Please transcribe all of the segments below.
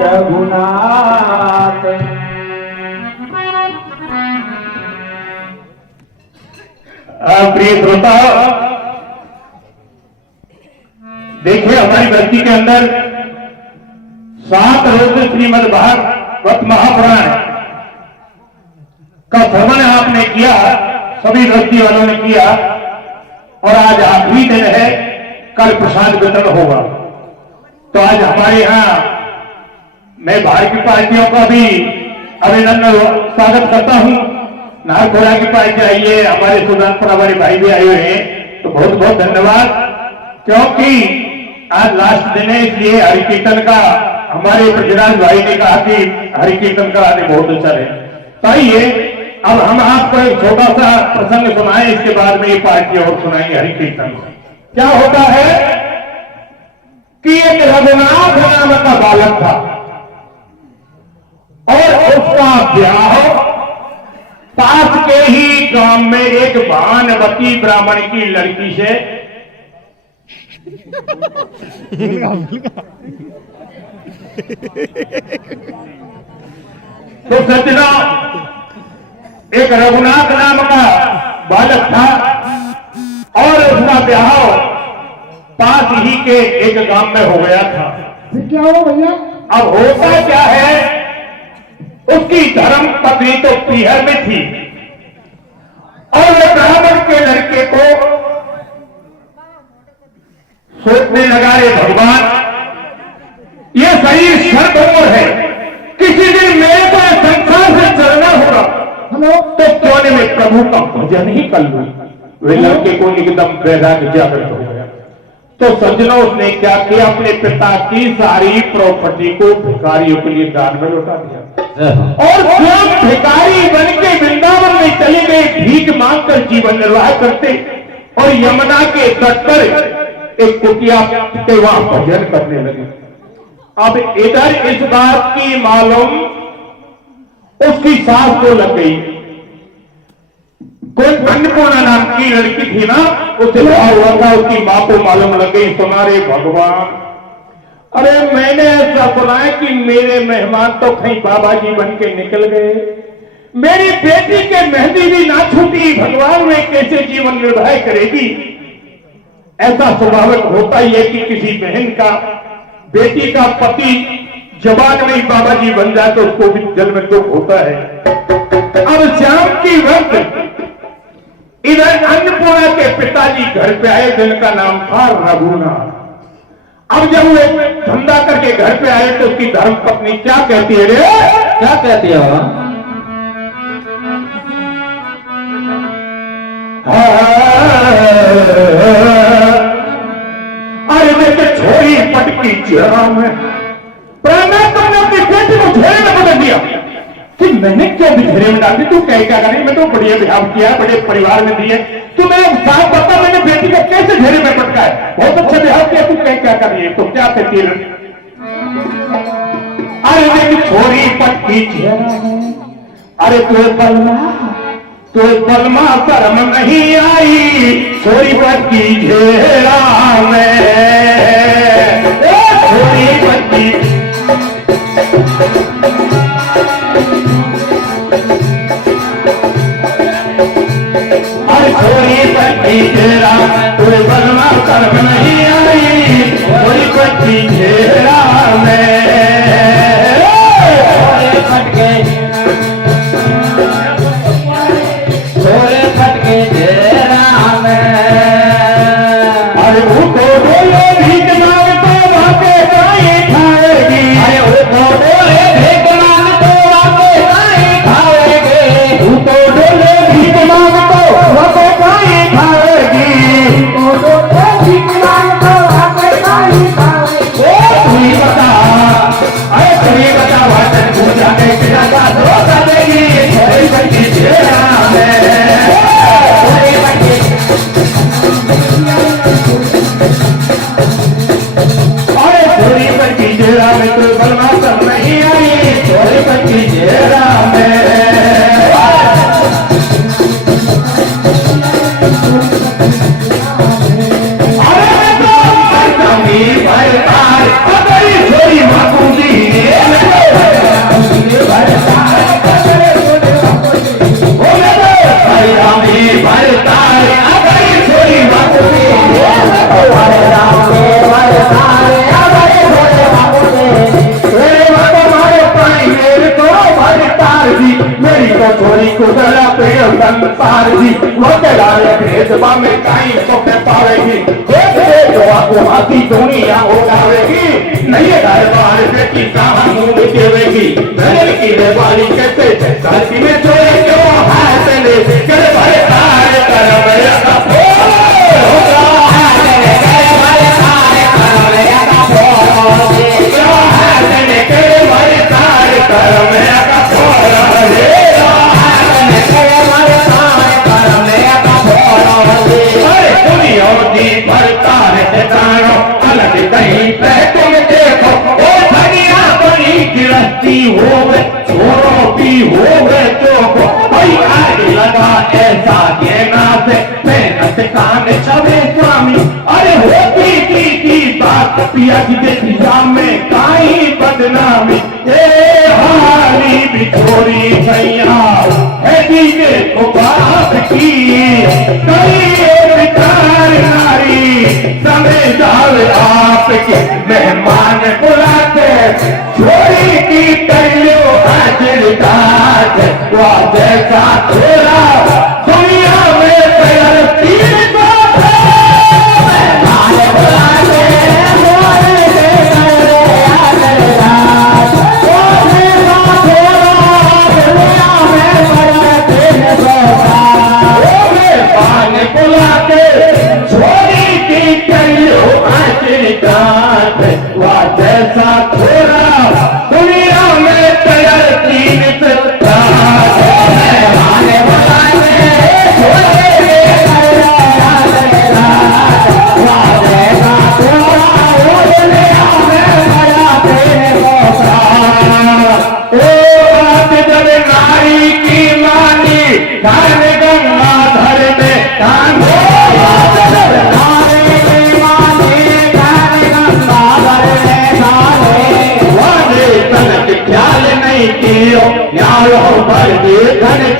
रघुनाथ। प्रिय श्रोता, देखिए हमारी बस्ती के अंदर 7 रोज श्रीमद् भागवत महापुराण का श्रवण आपने किया, सभी बस्ती वालों ने किया, और आज आखिरी दिन है, कल प्रसाद वितरण होगा। तो आज हमारे यहाँ मैं भारतीय पार्टियों का भी अभिनंदन स्वागत करता हूं। नारखोड़ा की पार्टी आई है, हमारे सुल्तानपुर हमारे भाई भी आए हुए हैं, तो बहुत बहुत धन्यवाद। क्योंकि आज लास्ट दिन है, इसलिए हरि कीर्तन का हमारे पृथ्वीराज भाई ने कहा कि हरि कीर्तन कराने बहुत अच्छा है। तो आइए अब हम आपको एक छोटा सा प्रसंग सुनाएं, इसके बाद में ये पार्टी और सुनाएंगे हरि कीर्तन। क्या होता है कि एक रघुनाथ नाम का बालक था और उसका ब्याह पास के ही गांव में एक भानवती ब्राह्मण की लड़की से तो सजना एक रघुनाथ नाम का बालक था और उसका ब्याह पास ही के एक गांव में हो गया था। फिर क्या हुआ भैया? अब होता क्या है, उसकी धर्म पत्नी तो पीहर में थी और वह ब्राह्मण के लड़के को सोचने लगा, रे भगवान, ये शरीर सर्वोमर है, किसी दिन मेरे को संसार से चलना होगा, तो क्यों नहीं मैं प्रभु का भजन ही कर लूं। वे लड़के को एकदम वैराग्य जागृत हो गया। तो सज्जनों, उसने क्या किया, अपने पिता की सारी प्रॉपर्टी को भिखारियों के लिए दान में लौटा दिया और स्वयं भिखारी बन के वृंदावन में चले गए, भीख मांगकर जीवन निर्वाह करते और यमुना के तट पर एक कुटिया के वहां भजन करने लगे। अब इधर इस बात की मालूम उसकी सास को लग गई। कोई अन्नपूर्णा नाम की लड़की थी ना, उसे भाव हुआ था, उसकी मां को मालूम लग गई। सुना, रे भगवान, अरे मैंने ऐसा सुना है कि मेरे मेहमान तो कहीं बाबा जी बन के निकल गए, मेरी बेटी के मेहंदी भी ना छूटी, भगवान वे कैसे जीवन निर्वाह करेगी। ऐसा स्वाभाविक होता ही है कि किसी बहन का बेटी का पति जवान में बाबा जी बन जाए तो उसको भी दिल में दुख होता है। अब शाम की वक्त इधर अन्नपूर्णा के पिताजी घर पे आए, जिनका नाम था रघुनाथ। अब जब वो धंधा करके घर पे आए तो उसकी धर्म पत्नी क्या कहती है, रे क्या कहती है बाबा? अरे मैं तो छोरी पटकी चेहरा में तुमने अपनी बेटी को घेरे में बदल दिया कि मैंने क्यों भी घेरे में डाली, तू क्या करी, मैं तो बढ़िया विवाह किया, बड़े परिवार में दिए, तू मैं साफ बता, मैंने बेटी को कैसे घेरे में पटका है, बहुत अच्छा विवाह किया, तू क्या कर रही है, तो क्या कहती है? अरे मेरी छोरी पटकी चेहरा में, अरे तो बलमा शर्म नहीं आई, छोरी पटकी घेरा में, छोरी पटकी छोरी पट्टी घेरा, कोई बलमा शर्म नहीं आई, छोरी पट्टी घेरा में, छोरे फटके घेरा में। अरे वो तो बोले भीख मांग तो वाके गाय खाएगी, अरे वो तो बोले भीख मांग तो वाके गाय खाएगी, वो तो बोले भीख मांग तो वाके गाय खाएगी, वो तो भीख मांग तो वाके गाय खाएगी। तू ही बता, अरे तू ही बता, वाचन पूजा के पिता का धोखा देगी, छोरी पट्टी घेरा में, छोरे फटके अरे छोरी पट्टी घेरा में, कोई बलमा शर्म नहीं आई, छोरी पट्टी घेरा में। अरे तो भाई छोरी माकू सेवा में काई तो के पावेगी जो आपको हाथी दुनिया उड़ावेगी नहीं घर बाहर बेटी कहाँ मुंह देवेगी धन की दिवाली कैसे साथी में छोड़े क्यों हाथ ले कर भरे तारे कर मेरा का ऐसा कहना से मेहनत कान छवे स्वामी अरे होती की बात पिया की देखिया में काई बदनामी ए हारी बिछोरी भैया है दीजे को बात की कई विचार नारी समय जाल आपके मेहमान बुलाते छोरी की कहियो हाजिर काज वह जैसा थोड़ा दुनिया में पैर तीन बुलाते छोरी की कहियो हाजिर काज वह जैसा थोड़ा दुनिया में पैर तीन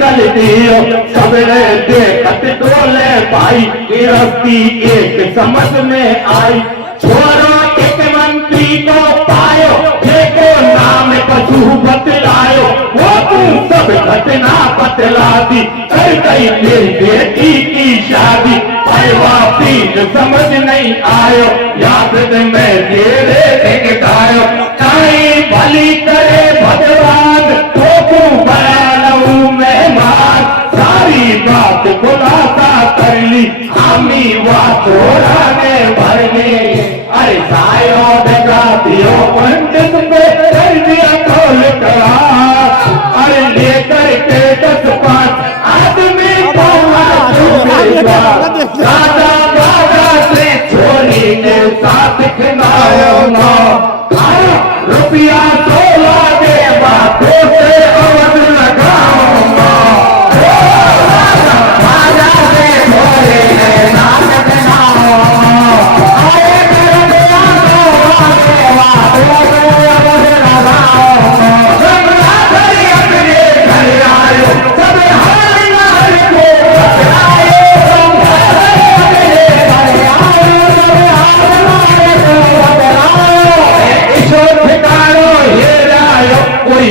चल दियो सबरे देखत डोले भाई गिरफ्ती एक समझ में आई छोरो एक मंत्री को पायो जेको नाम पशु बतलायो वो तू सब घटना बतला दी कर गई मेरी बेटी की शादी वापी समझ नहीं आयो याद में तेरे देखतायो काई भली करे भगवान तो बयानू मेहमान सारी बात खुलासा कर ली हामी वा छोरा ने भरने अरे सायो देखा दियो पंडित पे कर दिया खोल करा अरे लेकर के 10-5 आदमी दादा दादा से छोरी के साथ खिलायो ना रुपया 16 के बातों से अवध लगाऊंगा राजा से छोरी के साथ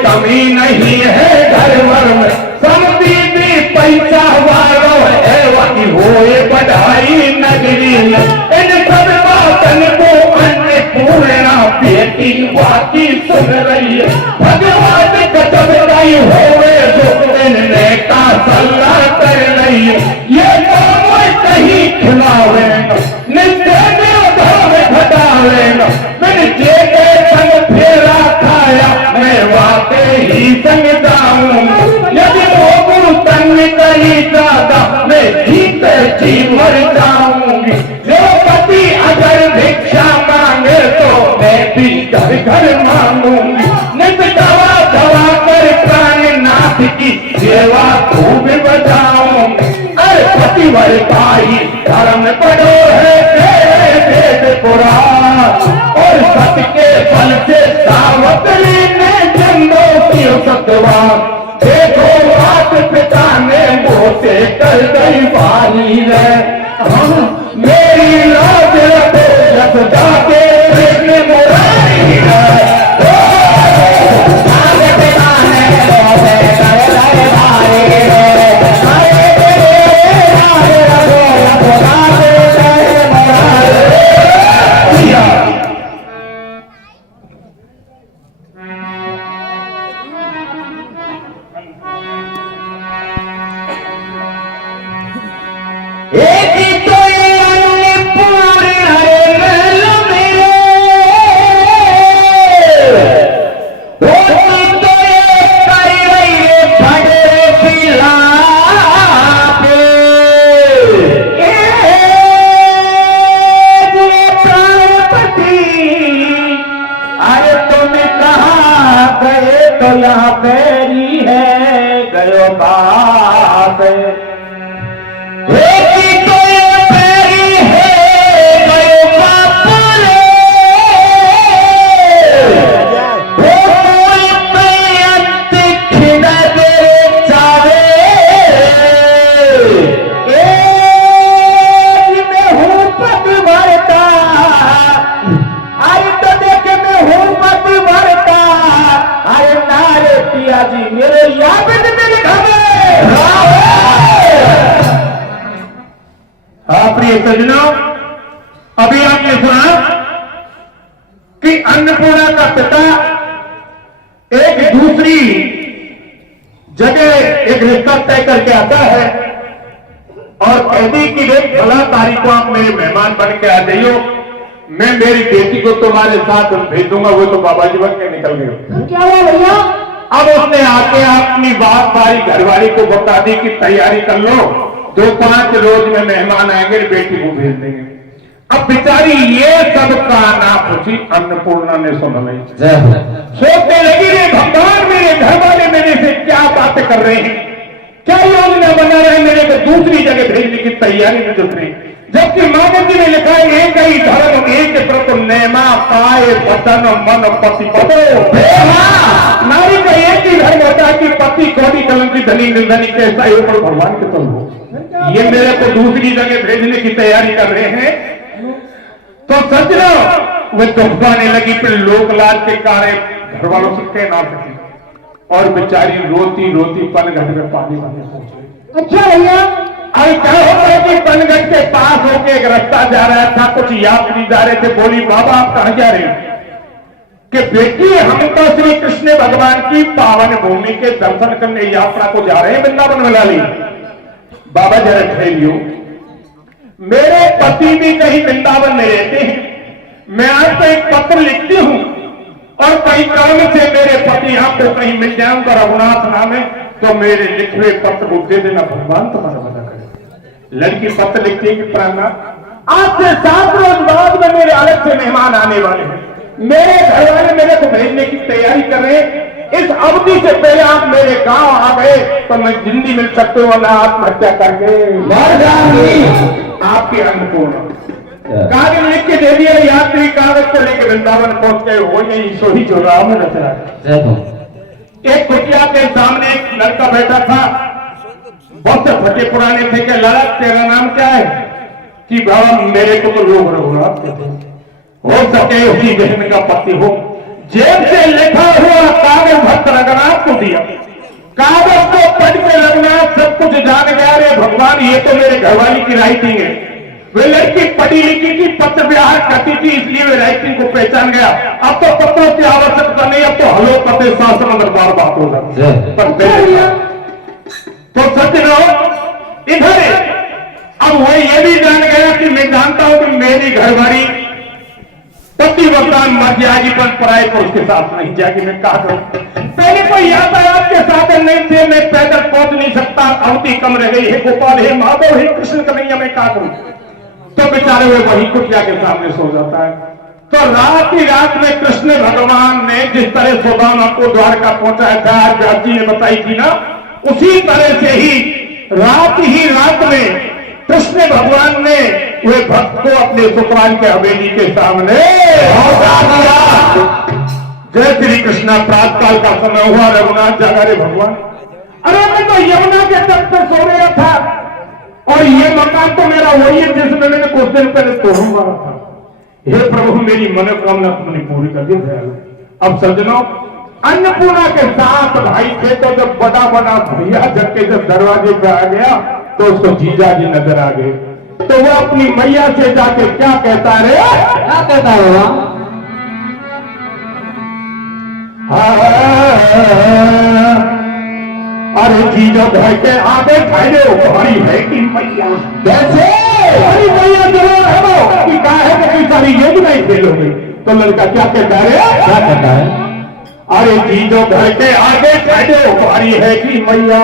कमी नहीं है घर भर में समझी भी पैसा वालो है वही होए बढ़ाई नगरी इन सब बातन को अन्नपूर्णा बेटी बाकी सुन रही है भगवान कदम गई होवे जो इनने का सल्लाह कर रही है ये काम कहीं खिलावेगा नित्य में घटावेगा मैंने जे के संग फेरा खाया मैं वाते ही संग जाऊंगा यदि वो तंग करी ज्यादा मैं जीते जी मर जाऊंगी जो पति अगर भिक्षा मांगे तो मैं भी घर घर मांगूंगी नित दवा दवा कर प्राणनाथ की सेवा खूब बजाऊंगी अरे पतिवर भाई धर्म पढ़ो है वेद पुराण और सत्य के फल से सावत्री ने जन्मों की सत्यवान देखो मात पिता ने मोसे कर गई बानी है हम मेरी लाज रखो यशदा के कृष्ण मुरारी है पिता ने मोसे कर गई बानी है एक तो ये अन्नपूर्णा महल मेरे, तो ये कैवल्य बड़े बिलापे, प्राणपति अरे तुम कहाँ गए तो यहाँ पैरी है गयो बाप, जी मेरे यहाँ पे लिखा है। हाँ प्रिय सज्जनों, अभी आपने सुना कि अन्नपूर्णा का पिता एक दूसरी जगह एक रिश्ता तय करके आता है और कहती कि भाई फला तारीख को आप मेरे मेहमान बन के आ जाइयो, मैं मेरी बेटी को तुम्हारे साथ भेज दूंगा। वो तो बाबा जी बन के निकल गए। क्या हुआ भैया? अब उसने आके अपनी बात सारी घरवाली को बता दी कि तैयारी कर लो, 2-5 रोज में मेहमान आएंगे, बेटी को भेज देंगे। अब बेचारी ये सब का ना पूछी अन्नपूर्णा ने सुन ली, सोचने लगी रे भगवान मेरे घर वाले मेरे से क्या बातें कर रहे हैं, क्या योजना बना रहे हैं मेरे को दूसरी जगह भेजने की तैयारी में जुट रही, जबकि माता जी ने लिखा है एक ही धर्म एक प्रभु नेमा काय वचन मन पति पदो। नारी का एक ही धर्म होता है कि पति कौड़ी कलंकी धनी निर्धनी कैसा ही ऊपर भगवान के तुम हो। ये मेरे को दूसरी जगह भेजने की तैयारी कर रहे हैं तो सज्जनों वे दुखवाने लगी, फिर लोक लाज के कार्य घर वालों से कह ना सकी और बेचारी रोती रोती पनघट में पानी पहुंच गई। अच्छा भैया, अब क्या होता है कि पनघट के पास होके एक रास्ता जा रहा था, कुछ यात्री जा रहे थे, बोली बाबा आप कहां जा रहे हैं? कि बेटी हम तो श्री कृष्ण भगवान की पावन भूमि के दर्शन करने यात्रा को जा रहे हैं वृंदावन में लाली। बाबा जरा ठहरियो, मेरे पति भी कहीं वृंदावन में रहते हैं, मैं आपको एक पत्र लिखती हूं और कई काम से मेरे पति आपको कहीं मिल जाऊंगा रघुनाथ नाम है तो मेरे लिखे हुए पत्र को दे देना, भगवान तुम्हारा भला करे। लड़की पत्र लिखती है कि प्राणनाथ आज से 7 रोज बाद में मेरे अलग से मेहमान आने वाले हैं, मेरे घर वाले मेरे को भेजने की तैयारी कर रहे हैं, इस अवधि से पहले आप मेरे गांव आ गए तो मैं जिंदगी मिल सकते हो ना आत्महत्या करके मर जाऊंगी। आपकी अन्नपूर्णा कागज लिख के दे दिया, यात्री कागज को लेकर वृंदावन पहुंच गए, हो यही सोही जो राम रचा। एक कुटिया के सामने एक लड़का बैठा था, बहुत से फटे पुराने थे कि लड़ा तेरा नाम क्या है? कि बाबा मेरे को तो लोग रघुनाथ कहते हैं, हो सके उसी बहन का पति हो। जेब से लिखा हुआ कागज भक्त रघुनाथ को दिया, कागज को पढ़ के रघुनाथ सब कुछ जान गया, रे भगवान ये तो मेरे घरवाली की राइटिंग है। वे लड़की पढ़ी लिखी थी, पत्र व्यवहार करती थी, इसलिए वे राइटिंग को पहचान गया। अब तो पत्रों की आवश्यकता नहीं, अब तो हलो पते शासन दरबार बात हो जाती। तो सज्जनों इधर अब वो ये भी जान गया कि मैं जानता हूं कि मेरी घरवाली पति भगवान मर जाएगी पर पराये पुरुष के साथ नहीं जाएगी। मैं क्या करूं? पहले कोई यातायात के साधन नहीं थे, मैं पैदल पहुंच नहीं सकता, अवधि कम रह गई है, गोपाल है, माधव है, कृष्ण कन्हैया, मैं क्या करूं? तो बेचारे वे वही कुटिया के सामने सो जाता है। तो रात ही रात में कृष्ण भगवान ने जिस तरह सुदामा को द्वारका पहुंचाया था, आज व्यास जी ने बताई थी ना, उसी तरह से ही रात में कृष्ण भगवान ने वे भक्त को अपने सुखराज के हवेली के सामने पहुंचा दिया। जय श्री कृष्णा। प्रातकाल का समय हुआ, रघुनाथ जागा रे भगवान, अरे मैं तो यमुना के तट पर सो रहा था और ये मकान तो मेरा वही है जिसमें मैंने कुछ दिन पहले तोड़ मारा था। हे प्रभु मेरी मनोकामना तुमने पूरी कर दी। अब सज्जनों अन्नपूर्णा के साथ भाई थे, तो जब बड़ा भैया जबकि जब दरवाजे पे आ गया तो उसको जीजा जी नजर आ गए, तो वो अपनी मैया से जाके क्या कहता रे? क्या कहता है? अरे जीजो घर के आगे ठहरे हो भारी है कि मैया कैसे भारी मैया जरूर है वो कि क्या है कि सारी ये भी नहीं खेलोगे तो लड़का क्या कहता है क्या करता है? अरे जीजो घर के आगे ठहरे हो भारी है कि मैया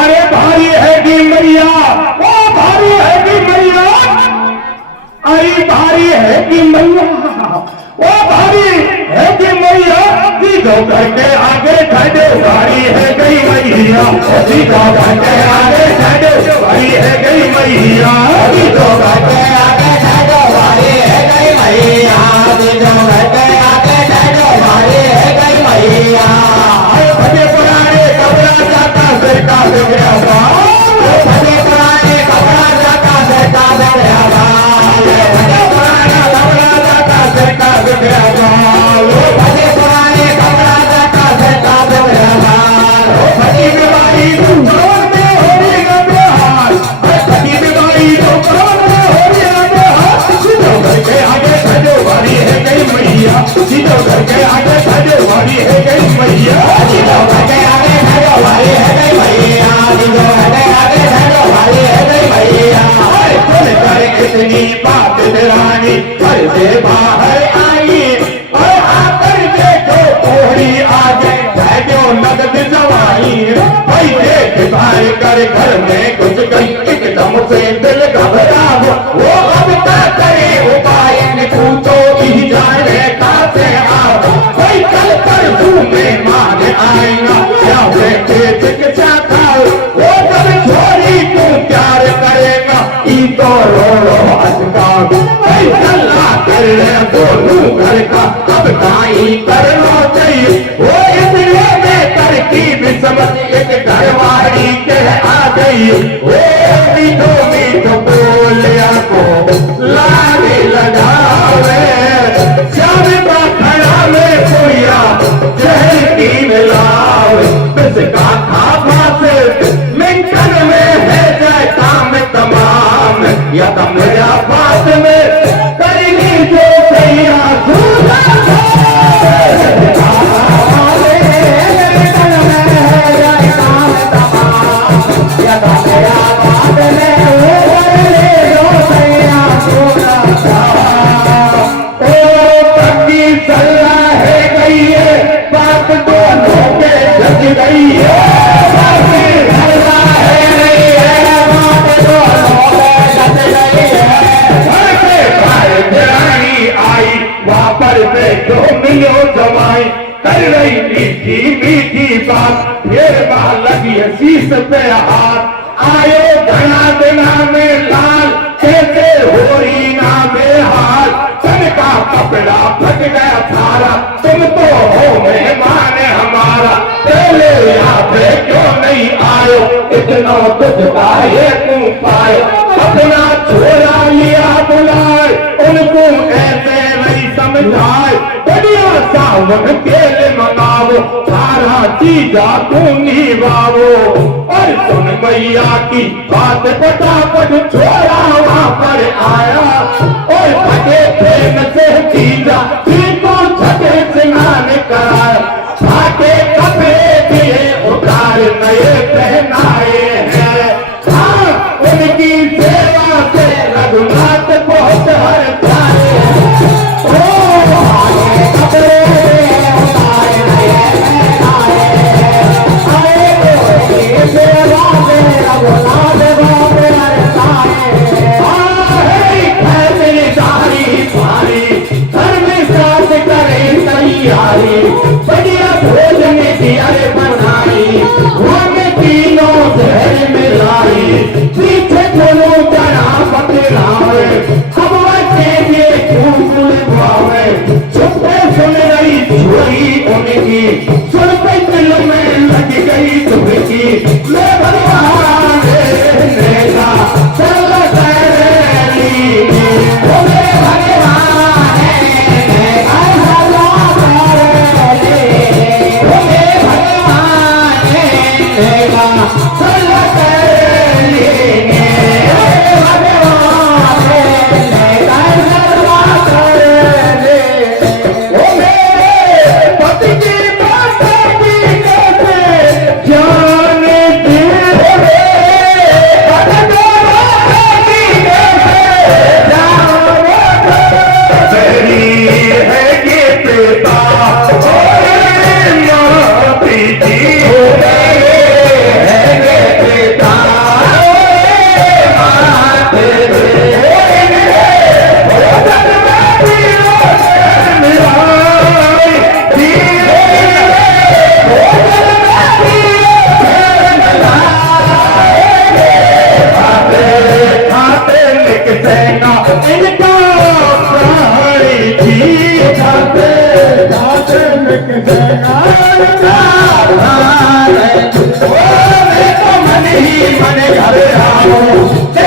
अरे भारी है कि मैया ओ भारी है कि मैया अरे भारी है कि मैया ओ भारी है कि मैया जीजो घर के आगे ठहरे भारी है गई मैया जीजो घर के आगे ठहरे भारी है गई मैया जीजो घर के आगे ठहरो भारी है गई मैया। जीजो घर के आगे ठहरो भारी है गई मैया। भजे पुराने कपड़ा जाता सिर का बिगड़ा भजे पुराने कपड़ा जाता सिर का बिगड़ा भजे पुराने कपड़ा जाता सिर का बिगड़ा भजे पुराने कपड़ा जाता सिर का बिगड़ा भजी बीमारी तो कौन में होगी ना बिहार भजी बीमारी तो कौन में होगी ना बिहार सीधो घर के आगे खड़े वाली है गई मैया सीधो घर के आगे खड़े वाली है गई मैया जीजो घर के आगे ठहरो भारी है गई मैया। जीजो घर के आगे ठहरो भारी है गई मैया। सुन कर इतनी बात रानी घर से बाहर आई और आकर देखो कोहरी आगे बैठो नगद जवाई भाई देख भाई कर घर में कुछ गई एकदम से दिल घबरा वो अब क्या करे उपाय ने पूछो ही जाने कहाँ से आओ भाई कल परसों में मान आएगा क्या बेटे चिकित्सा खाओ वो जब छोरी तू प्यार करेगा ई तो रो अटका भाई गल्ला कर ले दोनों घर का अब काई करना चाहिए वो इसलिए में तरकीब समझ एक घरवाली कह आ गई वो मीठो बोलिया को लागे लगावे श्याम का खड़ा में कोया जहर की मिलावे बिसका खाफा से मिंटन में है जाए काम तमाम या तो मेरा बात में करेगी जो सैया बात दोनों के जग गई है आई वहां पर बैठो मिलो जमाई कर रही मीठी मीठी बात फिर बाल लगी शीश पे हाथ आयो घना दिना में लाल कैसे हो रही ना में हाल तन का कपड़ा फट गया थारा तुम तो हो मेहमान हमारा पहले यहाँ पे क्यों नहीं आयो इतना तुझका ये तुम पाए अपना छोरा लिया बुलाए उनको ऐसे नहीं समझाए बढ़िया सावन केले मनाओ सारा चीजा दूंगी बाबो और सुन मैया की बात फटाफट छोरा वहां पर आया और फटे प्रेम से चीजा बिल्कुल छठे स्नान कराया फाटे कपड़े दिए उतार नए पहनाए हैं हाँ उनकी सेवा से रघुनाथ बहुत हर जाए ओ कपड़े उतार नए पहनाए आए उनकी सेवा से रघुनाथ बहुत हर जाए सारी सारी धर्म साथ करे तैयारी बढ़िया भोजन दियारे बनाई हमें तीनों शहर मिलाई पीछे चलो जरा बतलावे अब बच्चे ये फूल भावे छुपे सुन रही छोरी उनकी सुन पे दिल में लग गई तुमकी मैं भगवान नेता चल पति एक जयकार का मैं तो मन ही मन घर आऊं